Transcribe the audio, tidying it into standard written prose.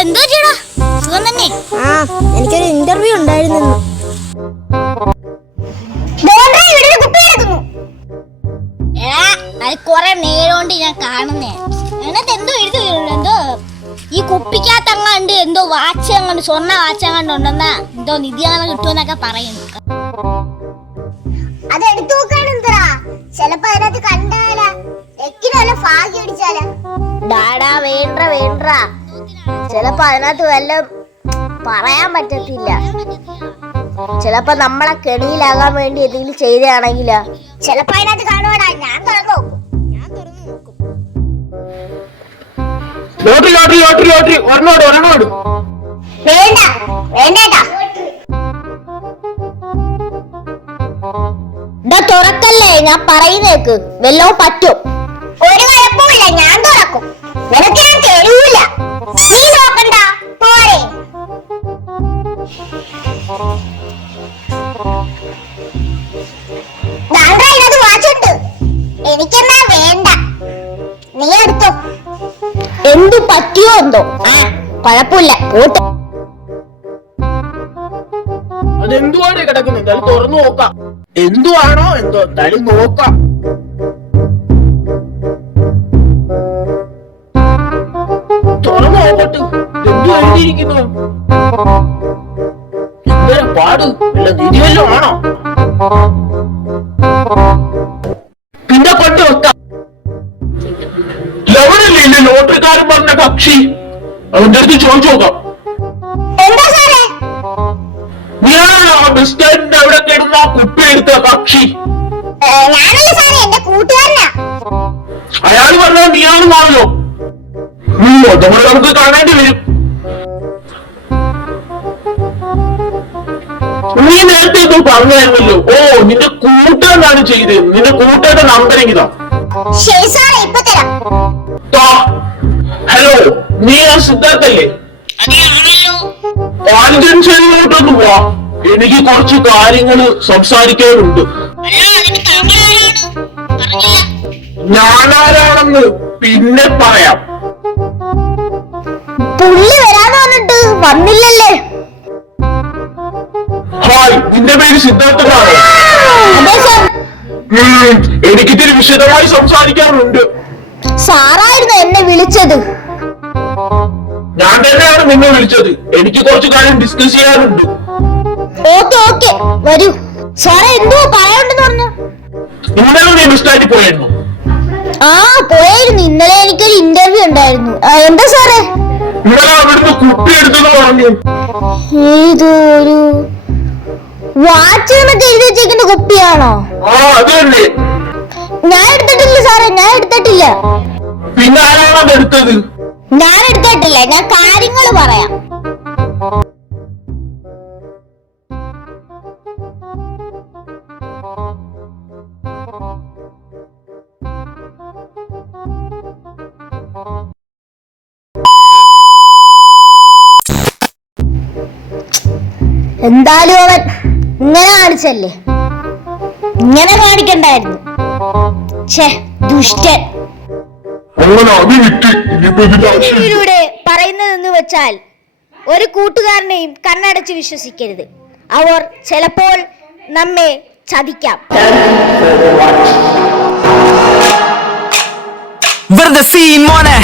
എന്തോ ചേടാ സുഖം തന്നെ. എനിക്കൊരു ഇന്റർവ്യൂ ഉണ്ടായിരുന്നു. അത് കൊറേ നേരം കൊണ്ട് ഞാൻ കാണുന്നേ. അതിനകത്ത് എന്തോ എഴുതുന്നുണ്ടോ ഈ കുപ്പിക്കകത്തങ്ങാണ്ട് എന്തോ വാച്ച് അങ്ങാണ്ട് സ്വർണ്ണ വാച്ച് അങ്ങാണ്ട് ഉണ്ടെന്നാ എന്തോ നിധിയാണ് കിട്ടുമെന്നൊക്കെ പറയുന്നു. അത് എടുത്തു നോക്കാണെന്തരാ, ചെലപ്പോ അതിനകത്ത് കണ്ടാല എക്കിനല്ല ഭാഗ്യം അടിച്ചാല. ഡാടാ വേണ്ട ചെലപ്പോ അതിനകത്ത് വല്ല പറയാൻ പറ്റത്തില്ല. ചിലപ്പോ നമ്മളെ കെണിയിലാകാൻ വേണ്ടി എന്തെങ്കിലും ചെയ്തയാണെങ്കിലാ. ചെലപ്പോ അതിനകത്ത് കാണുവാടാ. ഞാൻ തുറന്നു നോക്കും. ലോട്ടറി ഒരെണ്ണോട് വേണ്ടേട്ടാ. തുറക്കല്ലേ, ഞാൻ പറയുന്നേക്ക് വല്ലതും പറ്റും. ഒരു കുഴപ്പമില്ല, ഞാൻ തുറക്കും. നിനക്ക് ഞാൻ തെളിവില്ല, നീ നോക്കണ്ട പോരെ. ഇതിനകത്ത് വാച്ചുണ്ട്. എനിക്കെന്നാ വേണ്ട, നീ എടുത്തോ. എന്തു പറ്റിയോ എന്തോ, കുഴപ്പമില്ല പോട്ടെ. അതെന്തുവാണ് കിടക്കുന്നത്? എന്തായാലും തുറന്നു നോക്കാം. എന്തുവാണോ എന്തോ, എന്തായാലും നോക്കാം. തുറന്നു നോക്കട്ടെ, എന്തു എഴുതിയിരിക്കുന്നു? എന്തര പാട്, വല്ല നിധി വല്ലതും ആണോ? പിന്നെ കൊണ്ട് വെക്കാം. ലവണല്ലേ എന്റെ ലോട്ടറിക്കാരൻ പറഞ്ഞ കക്ഷി? അവന്റെ അടുത്ത് ചോദിച്ചു നോക്കാം. എന്താ സാറേ? നീയാണോ ബസ് സ്റ്റാൻഡിന്റെ അവിടെ കിടന്ന കുപ്പി എടുത്ത കക്ഷി? ഞാനല്ല സാറേ, എന്റെ കൂട്ടുകാരനാ. അയാൾ പറഞ്ഞാൽ നീയാണെന്നാണല്ലോ. നമ്മൾ നമുക്ക് കാണേണ്ടി വരും. നീ നേരത്തെ ഇപ്പൊ പറഞ്ഞായിരുന്നല്ലോ. ഓ, നിന്റെ കൂട്ടുകാരനാണ് ചെയ്തത്. നിന്റെ കൂട്ടുകാരുടെ നമ്പർ എങ്കിതാ. ശരി സാറേ, ഇപ്പൊ തരാം. ഹലോ, നീ സിദ്ധാർത്ഥല്ലേ? പാലിജൻസിലോട്ടൊന്ന് പോവാ. എനിക്ക് കുറച്ച് കാര്യങ്ങൾ സംസാരിക്കാനുണ്ട്. ഞാനാരാണെന്ന് പിന്നെ പറയാം. പുള്ളി വരാന്ന് പറഞ്ഞിട്ട് വന്നില്ലല്ലേ? ഹായ്, നിന്റെ പേര് സിദ്ധാർത്ഥനാണോ? എനിക്കിതിരി വിശദമായി സംസാരിക്കാറുണ്ട്. സാറായിരുന്നു എന്നെ വിളിച്ചത്. ഞാൻ തന്നെയാണ് നിന്നെ വിളിച്ചത്. എനിക്ക് കുറച്ച് കാര്യം ഡിസ്കസ് ചെയ്യാനുണ്ട്. ഓക്കെ വരൂ. സാറേ എന്തോ പറയാനുണ്ടെന്ന് പറഞ്ഞു. ഇന്നലെ നീ ബസ് സ്റ്റാൻഡിൽ പോയിരുന്നു? പോയായിരുന്നു. ഇന്നലെ എനിക്കൊരു ഇന്റർവ്യൂ ഉണ്ടായിരുന്നു. എന്താ സാറേ? ഇന്നലെ അവിടുന്ന് കുപ്പി എടുത്തെന്ന് പറഞ്ഞു. ഇതൊരു വാച്ച് എന്നൊക്കെ എഴുതി വെച്ചേക്കുന്ന കുപ്പിയാണോ? അത് തന്നെ. ഞാൻ എടുത്തിട്ടില്ല സാറേ, ഞാൻ എടുത്തിട്ടില്ല. പിന്നെ ആരാണത് എടുത്തത്? ഞാൻ എടുത്തിട്ടില്ല. ഞാൻ കാര്യങ്ങൾ പറയാം. എന്തായാലും അവൻ ഇങ്ങനെ കാണിച്ചല്ലേ, ഇങ്ങനെ കാണിക്കണ്ടായിരുന്നു. ദുഷ്ടൻ. ഇതിലൂടെ പറയുന്നതെന്ന് വെച്ചാൽ ഒരു കൂട്ടുകാരനെയും കണ്ണടച്ച് വിശ്വസിക്കരുത്. അവർ ചിലപ്പോൾ നമ്മെ ചതിക്കാം. വെറുതെ സീൻ മോനെ.